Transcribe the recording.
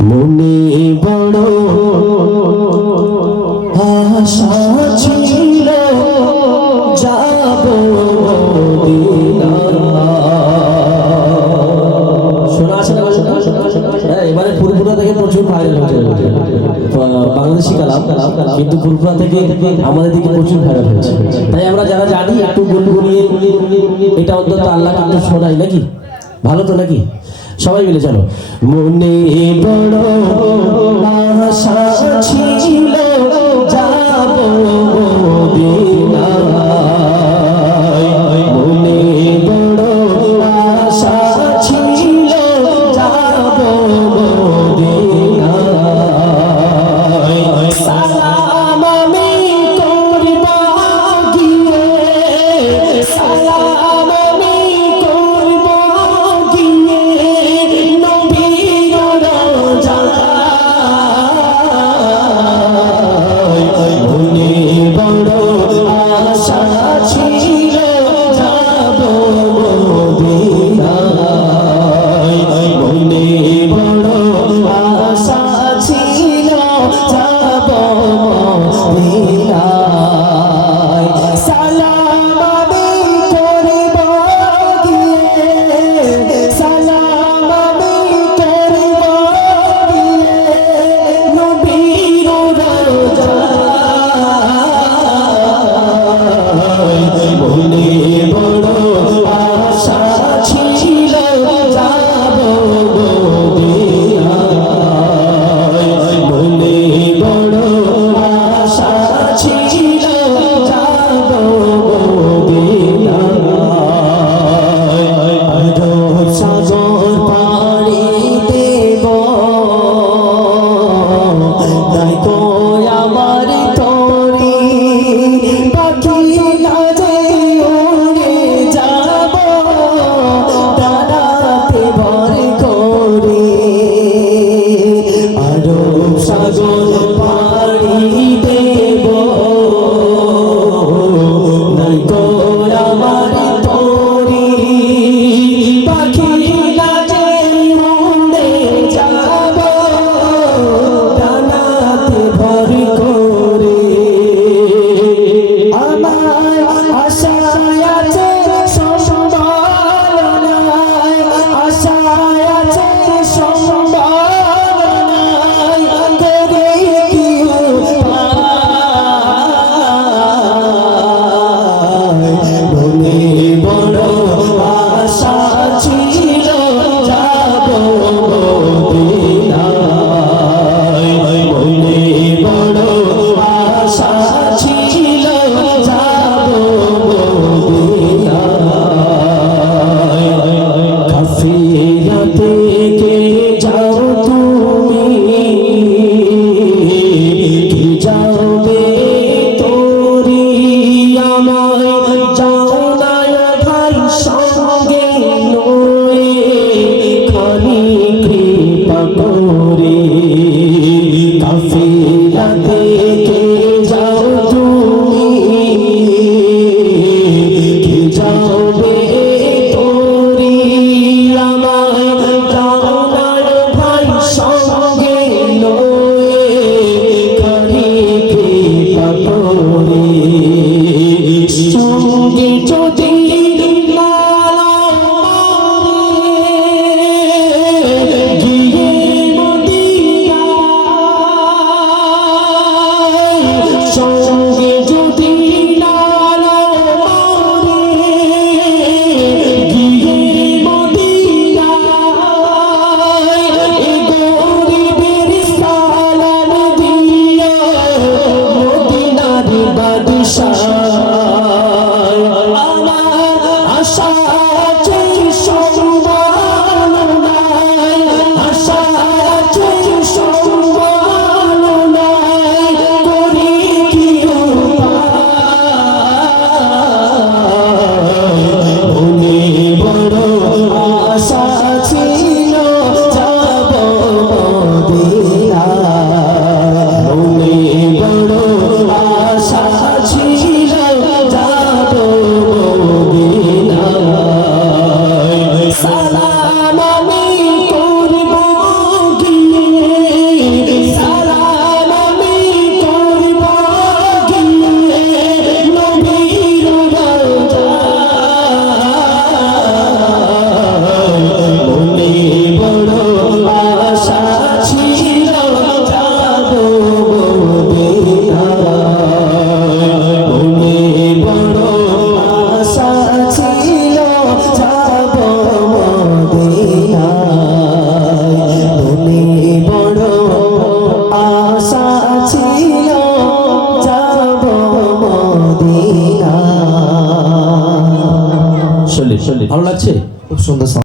মনে বড় আশা ছিল যাব হ্যাঁ এবারে ফুরফুরা থেকে প্রচুর ভাইরাল আহ, বাংলাদেশি কালাম থেকে আমাদের দিকে প্রচুর ভাইরাল হচ্ছে। তাই আমরা যারা জানি একটু এটা অন্তত আল্লাহ কিন্তু শোনাই নাকি? ভালো তো নাকি? সবাই মিলে চলো। মনে বড় দুনিয়াতে কে যাও তুমি? কি যাবে তোরি? আমায় যাও ভালো লাগছে? খুব সুন্দর